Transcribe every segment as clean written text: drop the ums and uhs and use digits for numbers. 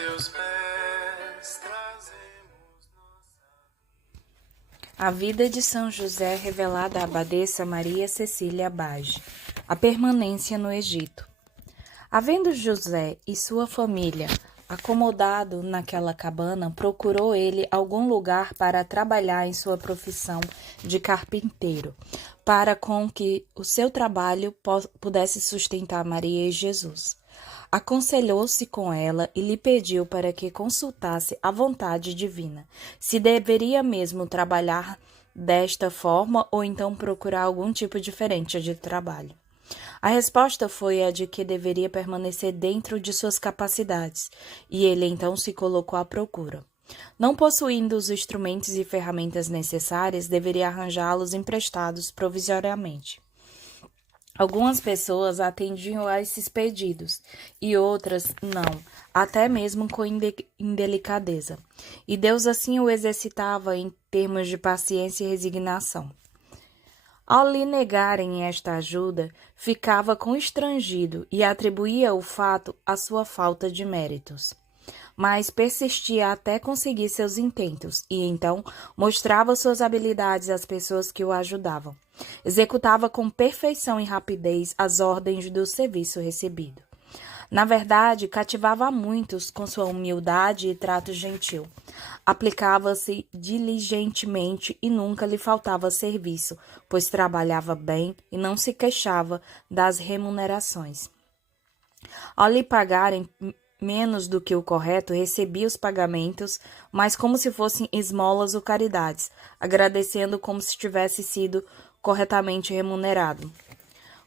teus pés trazemos nossa. A vida de São José revelada à abadesa Maria Cecília Bage. A permanência no Egito. Havendo José e sua família acomodado naquela cabana, procurou ele algum lugar para trabalhar em sua profissão de carpinteiro, para com que o seu trabalho pudesse sustentar Maria e Jesus. Aconselhou-se com ela e lhe pediu para que consultasse a vontade divina, se deveria mesmo trabalhar desta forma ou então procurar algum tipo diferente de trabalho. A resposta foi a de que deveria permanecer dentro de suas capacidades, e ele então se colocou à procura. Não possuindo os instrumentos e ferramentas necessárias, deveria arranjá-los emprestados provisoriamente. Algumas pessoas atendiam a esses pedidos e outras não, até mesmo com indelicadeza. E Deus assim o exercitava em termos de paciência e resignação. Ao lhe negarem esta ajuda, ficava constrangido e atribuía o fato à sua falta de méritos. Mas persistia até conseguir seus intentos e então mostrava suas habilidades às pessoas que o ajudavam. Executava com perfeição e rapidez as ordens do serviço recebido. Na verdade, cativava a muitos com sua humildade e trato gentil. Aplicava-se diligentemente e nunca lhe faltava serviço, pois trabalhava bem e não se queixava das remunerações. Ao lhe pagarem menos do que o correto, recebia os pagamentos, mas como se fossem esmolas ou caridades, agradecendo como se tivesse sido corretamente remunerado.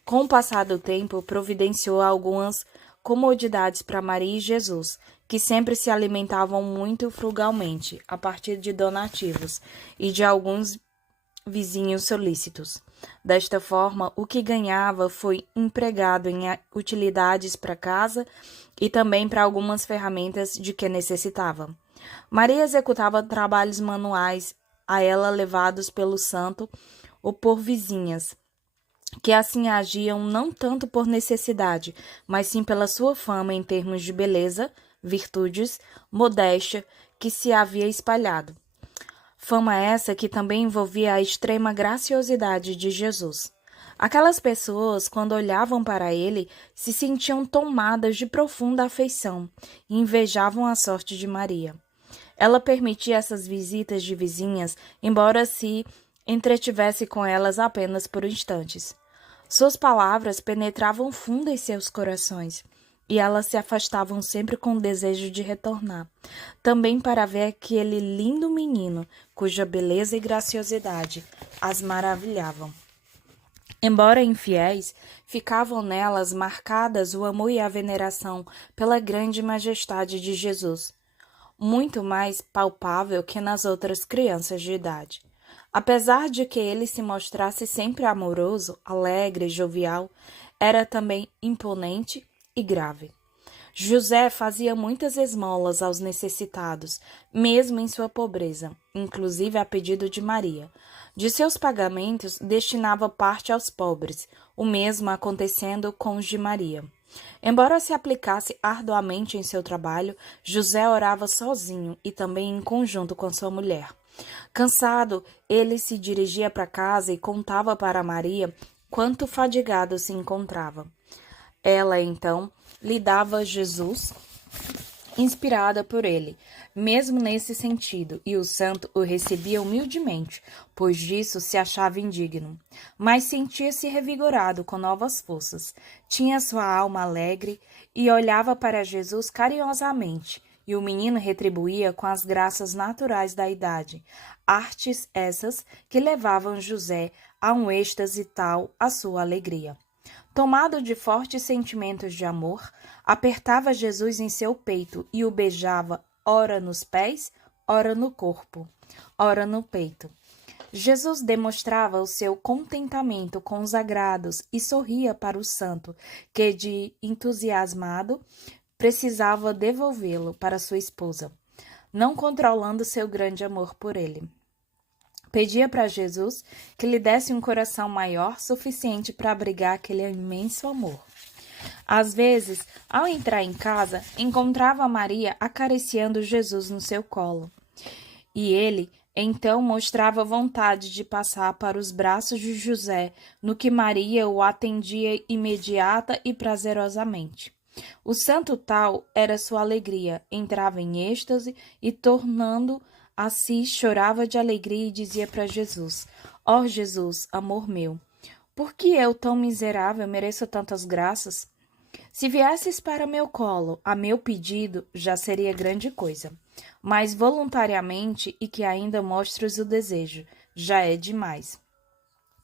Com o passar do tempo, providenciou algumas comodidades para Maria e Jesus, que sempre se alimentavam muito frugalmente, a partir de donativos e de alguns vizinhos solícitos. Desta forma, o que ganhava foi empregado em utilidades para casa e também para algumas ferramentas de que necessitava. Maria executava trabalhos manuais a ela levados pelo santo ou por vizinhas, que assim agiam não tanto por necessidade, mas sim pela sua fama em termos de beleza, virtudes, modéstia, que se havia espalhado. Fama essa que também envolvia a extrema graciosidade de Jesus. Aquelas pessoas, quando olhavam para ele, se sentiam tomadas de profunda afeição e invejavam a sorte de Maria. Ela permitia essas visitas de vizinhas, embora se entretivesse com elas apenas por instantes. Suas palavras penetravam fundo em seus corações, e elas se afastavam sempre com o desejo de retornar, também para ver aquele lindo menino, cuja beleza e graciosidade as maravilhavam. Embora infiéis, ficavam nelas marcadas o amor e a veneração pela grande majestade de Jesus, muito mais palpável que nas outras crianças de idade. Apesar de que ele se mostrasse sempre amoroso, alegre e jovial, era também imponente e grave. José fazia muitas esmolas aos necessitados, mesmo em sua pobreza, inclusive a pedido de Maria. De seus pagamentos, destinava parte aos pobres, o mesmo acontecendo com os de Maria. Embora se aplicasse arduamente em seu trabalho, José orava sozinho e também em conjunto com sua mulher. Cansado, ele se dirigia para casa e contava para Maria quanto fadigado se encontrava. Ela, então, lhe dava Jesus, inspirada por ele, mesmo nesse sentido, e o santo o recebia humildemente, pois disso se achava indigno. Mas sentia-se revigorado com novas forças, tinha sua alma alegre e olhava para Jesus carinhosamente, e o menino retribuía com as graças naturais da idade, artes essas que levavam José a um êxtase tal a sua alegria. Tomado de fortes sentimentos de amor, apertava Jesus em seu peito e o beijava, ora nos pés, ora no corpo, ora no peito. Jesus demonstrava o seu contentamento com os agrados e sorria para o santo, que, de entusiasmado, precisava devolvê-lo para sua esposa, não controlando seu grande amor por ele. Pedia para Jesus que lhe desse um coração maior, suficiente para abrigar aquele imenso amor. Às vezes, ao entrar em casa, encontrava Maria acariciando Jesus no seu colo. E ele, então, mostrava vontade de passar para os braços de José, no que Maria o atendia imediata e prazerosamente. O santo tal era sua alegria, entrava em êxtase e, tornando a si, chorava de alegria e dizia para Jesus: Ó Jesus, amor meu, por que eu, tão miserável, mereço tantas graças? Se viesses para meu colo, a meu pedido, já seria grande coisa. Mas voluntariamente e que ainda mostres o desejo, já é demais.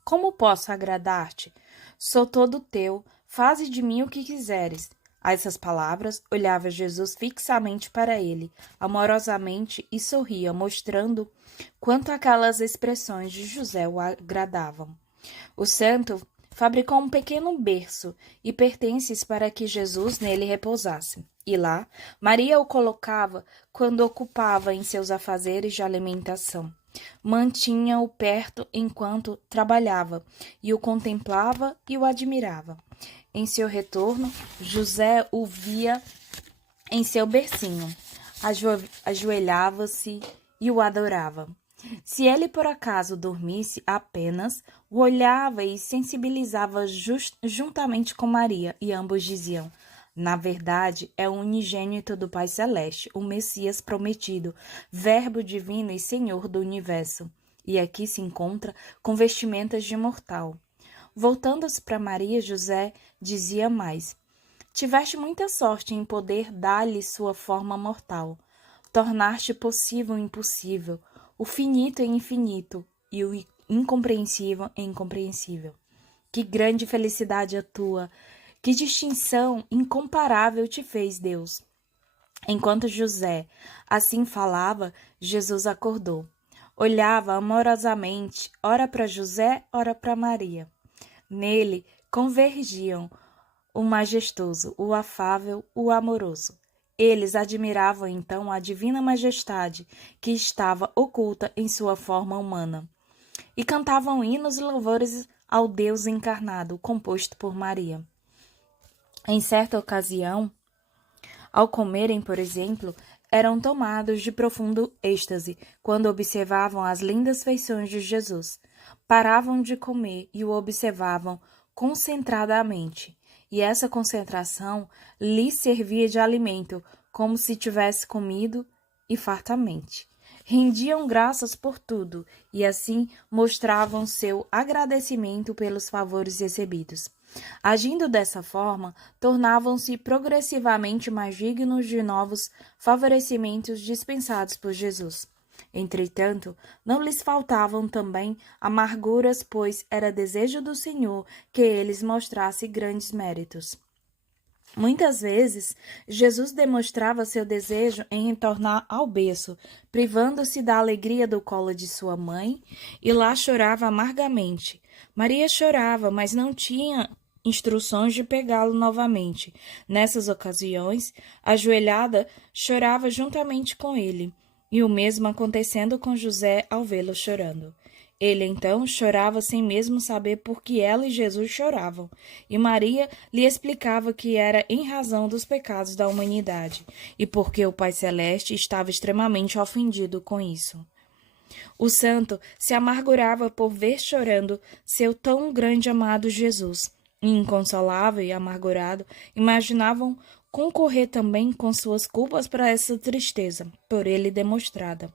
Como posso agradar-te? Sou todo teu, faze de mim o que quiseres. A essas palavras, olhava Jesus fixamente para ele, amorosamente, e sorria, mostrando quanto aquelas expressões de José o agradavam. O santo fabricou um pequeno berço e pertences para que Jesus nele repousasse. E lá, Maria o colocava quando ocupava em seus afazeres de alimentação. Mantinha-o perto enquanto trabalhava, e o contemplava e o admirava. Em seu retorno, José o via em seu bercinho, ajoelhava-se e o adorava. Se ele por acaso dormisse apenas, o olhava e sensibilizava juntamente com Maria, e ambos diziam: na verdade, é o unigênito do Pai Celeste, o Messias prometido, Verbo divino e Senhor do universo. E aqui se encontra com vestimentas de mortal. Voltando-se para Maria, José dizia mais: tiveste muita sorte em poder dar-lhe sua forma mortal. Tornaste possível o impossível, o finito em infinito e o incompreensível em incompreensível. Que grande felicidade a tua! Que distinção incomparável te fez Deus! Enquanto José assim falava, Jesus acordou. Olhava amorosamente, ora para José, ora para Maria. Nele convergiam o majestoso, o afável, o amoroso. Eles admiravam então a divina majestade que estava oculta em sua forma humana, e cantavam hinos e louvores ao Deus encarnado, composto por Maria. Em certa ocasião, ao comerem, por exemplo, eram tomados de profundo êxtase quando observavam as lindas feições de Jesus. Paravam de comer e o observavam concentradamente, e essa concentração lhes servia de alimento, como se tivesse comido e fartamente. Rendiam graças por tudo e assim mostravam seu agradecimento pelos favores recebidos. Agindo dessa forma, tornavam-se progressivamente mais dignos de novos favorecimentos dispensados por Jesus. Entretanto, não lhes faltavam também amarguras, pois era desejo do Senhor que eles mostrassem grandes méritos. Muitas vezes, Jesus demonstrava seu desejo em retornar ao berço, privando-se da alegria do colo de sua mãe, e lá chorava amargamente. Maria chorava, mas não tinha instruções de pegá-lo novamente. Nessas ocasiões, ajoelhada, chorava juntamente com ele, e o mesmo acontecendo com José ao vê-lo chorando. Ele então chorava sem mesmo saber por que ela e Jesus choravam, e Maria lhe explicava que era em razão dos pecados da humanidade, e porque o Pai Celeste estava extremamente ofendido com isso. O santo se amargurava por ver chorando seu tão grande amado Jesus, e inconsolável e amargurado, imaginavam concorrer também com suas culpas para essa tristeza, por ele demonstrada.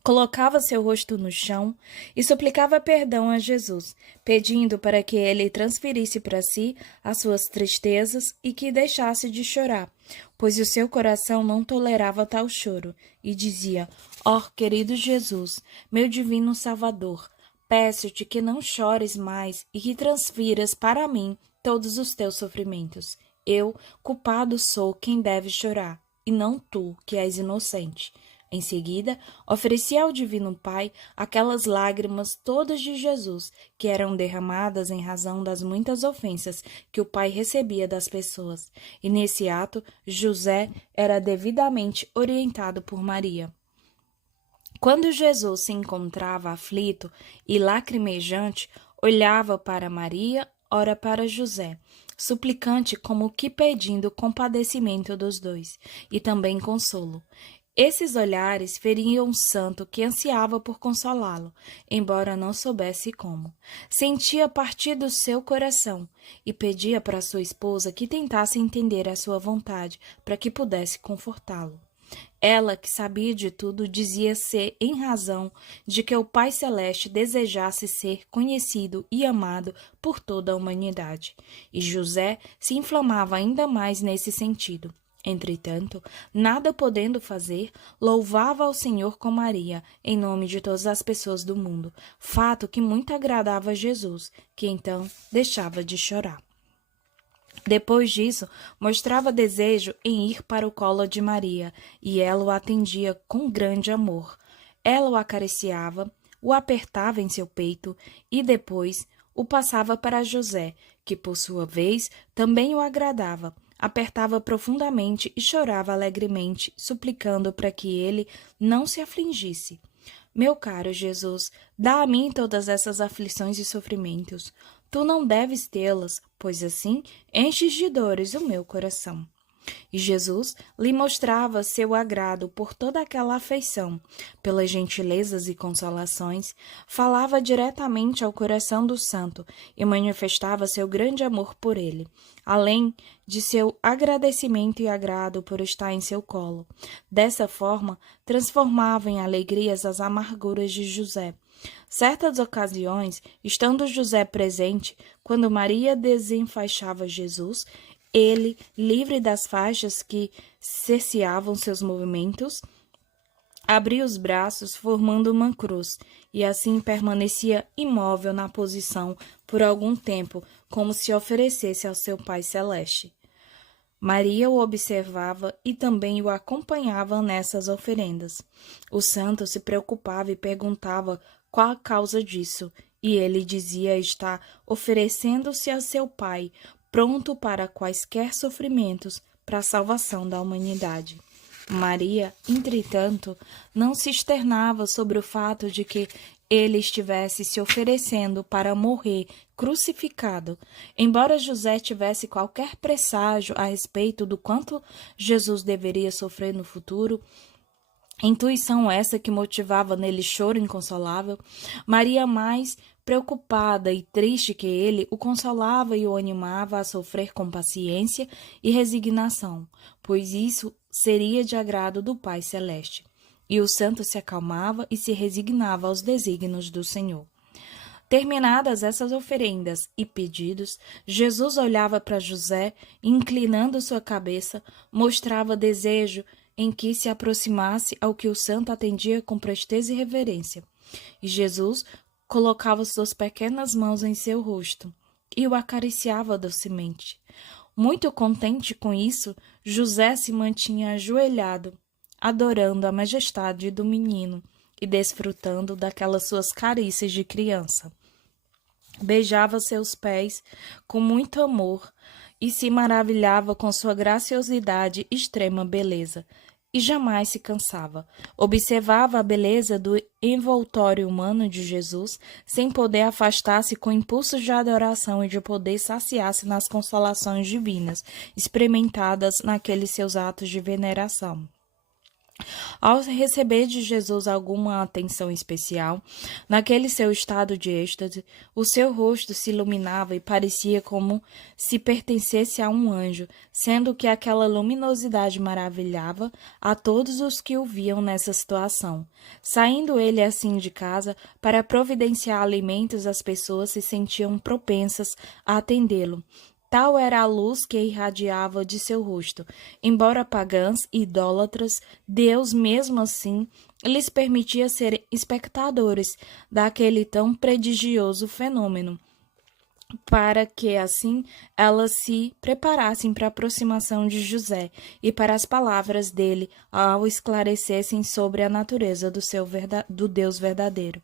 Colocava seu rosto no chão e suplicava perdão a Jesus, pedindo para que ele transferisse para si as suas tristezas e que deixasse de chorar, pois o seu coração não tolerava tal choro, e dizia: ó, querido Jesus, meu divino Salvador, peço-te que não chores mais e que transfiras para mim todos os teus sofrimentos. Eu, culpado sou quem deve chorar, e não tu, que és inocente. Em seguida, oferecia ao Divino Pai aquelas lágrimas todas de Jesus, que eram derramadas em razão das muitas ofensas que o Pai recebia das pessoas. E nesse ato, José era devidamente orientado por Maria. Quando Jesus se encontrava aflito e lacrimejante, olhava para Maria, ora para José. suplicante como que pedindo compadecimento dos dois, e também consolo. Esses olhares feriam o santo que ansiava por consolá-lo, embora não soubesse como. Sentia partir do seu coração e pedia para sua esposa que tentasse entender a sua vontade para que pudesse confortá-lo. Ela, que sabia de tudo, dizia ser em razão de que o Pai Celeste desejasse ser conhecido e amado por toda a humanidade. E José se inflamava ainda mais nesse sentido. Entretanto, nada podendo fazer, louvava ao Senhor com Maria, em nome de todas as pessoas do mundo, fato que muito agradava a Jesus, que então deixava de chorar. Depois disso, mostrava desejo em ir para o colo de Maria, e ela o atendia com grande amor. Ela o acariciava, o apertava em seu peito e depois o passava para José, que por sua vez também o agradava. Apertava profundamente e chorava alegremente, suplicando para que ele não se afligisse. Meu caro Jesus, dá a mim todas essas aflições e sofrimentos. Tu não deves tê-las, pois assim enches de dores o meu coração. E Jesus lhe mostrava seu agrado por toda aquela afeição, pelas gentilezas e consolações, falava diretamente ao coração do santo e manifestava seu grande amor por ele, além de seu agradecimento e agrado por estar em seu colo. Dessa forma, transformava em alegrias as amarguras de José. Certas ocasiões, estando José presente, quando Maria desenfaixava Jesus, ele, livre das faixas que cerceavam seus movimentos, abria os braços formando uma cruz e assim permanecia imóvel na posição por algum tempo, como se oferecesse ao seu Pai Celeste. Maria o observava e também o acompanhava nessas oferendas. O santo se preocupava e perguntava qual a causa disso, e ele dizia estar oferecendo-se a seu Pai, pronto para quaisquer sofrimentos para a salvação da humanidade. Maria, entretanto, não se externava sobre o fato de que ele estivesse se oferecendo para morrer crucificado. Embora José tivesse qualquer presságio a respeito do quanto Jesus deveria sofrer no futuro, intuição essa que motivava nele choro inconsolável, Maria, mais preocupada e triste que ele, o consolava e o animava a sofrer com paciência e resignação, pois isso seria de agrado do Pai Celeste. E o santo se acalmava e se resignava aos desígnios do Senhor. Terminadas essas oferendas e pedidos, Jesus olhava para José e, inclinando sua cabeça, mostrava desejo em que se aproximasse ao que o santo atendia com presteza e reverência. E Jesus colocava suas pequenas mãos em seu rosto e o acariciava docemente. Muito contente com isso, José se mantinha ajoelhado, adorando a majestade do menino e desfrutando daquelas suas carícias de criança. Beijava seus pés com muito amor e se maravilhava com sua graciosidade e extrema beleza, e jamais se cansava. Observava a beleza do envoltório humano de Jesus, sem poder afastar-se com impulsos de adoração e de poder saciar-se nas consolações divinas, experimentadas naqueles seus atos de veneração. Ao receber de Jesus alguma atenção especial, naquele seu estado de êxtase, o seu rosto se iluminava e parecia como se pertencesse a um anjo, sendo que aquela luminosidade maravilhava a todos os que o viam nessa situação. Saindo ele assim de casa para providenciar alimentos, as pessoas se sentiam propensas a atendê-lo. Tal era a luz que irradiava de seu rosto. Embora pagãs e idólatras, Deus, mesmo assim, lhes permitia ser espectadores daquele tão prodigioso fenômeno, para que, assim, elas se preparassem para a aproximação de José e para as palavras dele ao esclarecessem sobre a natureza do Deus verdadeiro.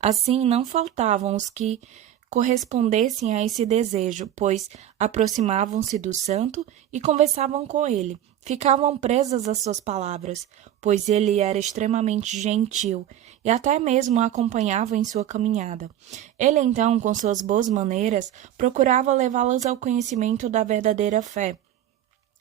Assim, não faltavam os que correspondessem a esse desejo, pois aproximavam-se do santo e conversavam com ele, ficavam presas às suas palavras, pois ele era extremamente gentil e até mesmo a acompanhava em sua caminhada. Ele então, com suas boas maneiras, procurava levá-las ao conhecimento da verdadeira fé,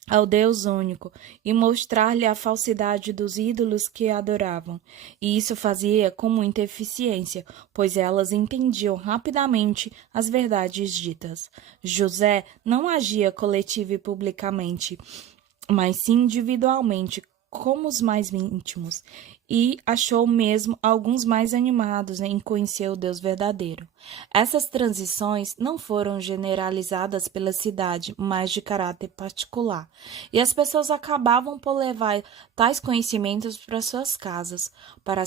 ao Deus único, e mostrar-lhe a falsidade dos ídolos que adoravam. E isso fazia com muita eficiência, pois elas entendiam rapidamente as verdades ditas. José não agia coletiva e publicamente, mas sim individualmente, como os mais íntimos, e achou mesmo alguns mais animados em conhecer o Deus verdadeiro. Essas transições não foram generalizadas pela cidade, mas de caráter particular, e as pessoas acabavam por levar tais conhecimentos para suas casas, para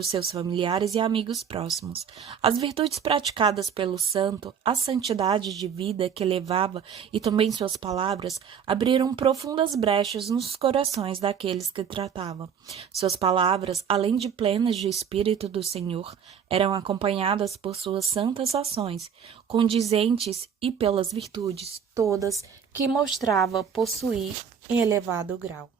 os seus familiares e amigos próximos. As virtudes praticadas pelo santo, a santidade de vida que levava e também suas palavras abriram profundas brechas nos corações daqueles que tratava. Suas palavras, além de plenas de Espírito do Senhor, eram acompanhadas por suas santas ações, condizentes e pelas virtudes todas que mostrava possuir em elevado grau.